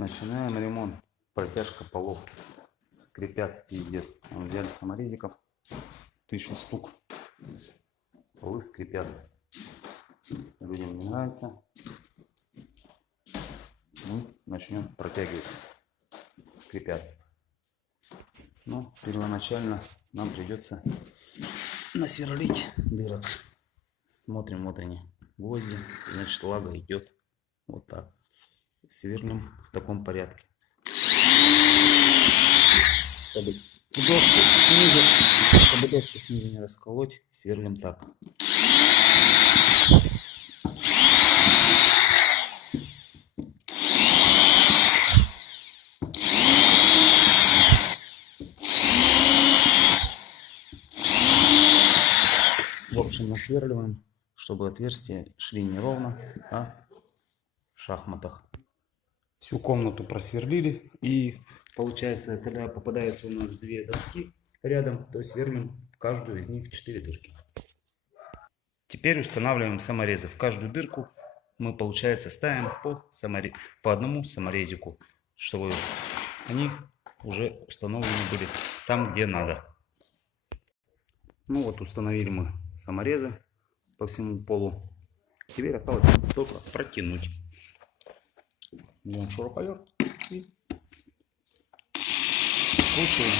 Начинаем ремонт. Протяжка полов. Скрипят пиздец. Взяли саморезиков 1000 штук. Полы скрипят. Людям не нравится. Мы начнем протягивать. Скрипят. Но первоначально нам придется насверлить дырок. Смотрим, вот они, гвозди. Значит, лага идет вот так. Сверлим в таком порядке. Чтобы доску снизу не расколоть, сверлим так. В общем, насверливаем, чтобы отверстия шли не ровно, а в шахматах. Всю комнату просверлили, и получается, когда попадаются у нас две доски рядом, то сверлим в каждую из них 4 дырки. Теперь устанавливаем саморезы. В каждую дырку мы, получается, ставим по одному саморезику, чтобы они уже установлены были там, где надо. Ну вот, установили мы саморезы по всему полу. Теперь осталось только протянуть. Берем шуруповерт и скручиваем.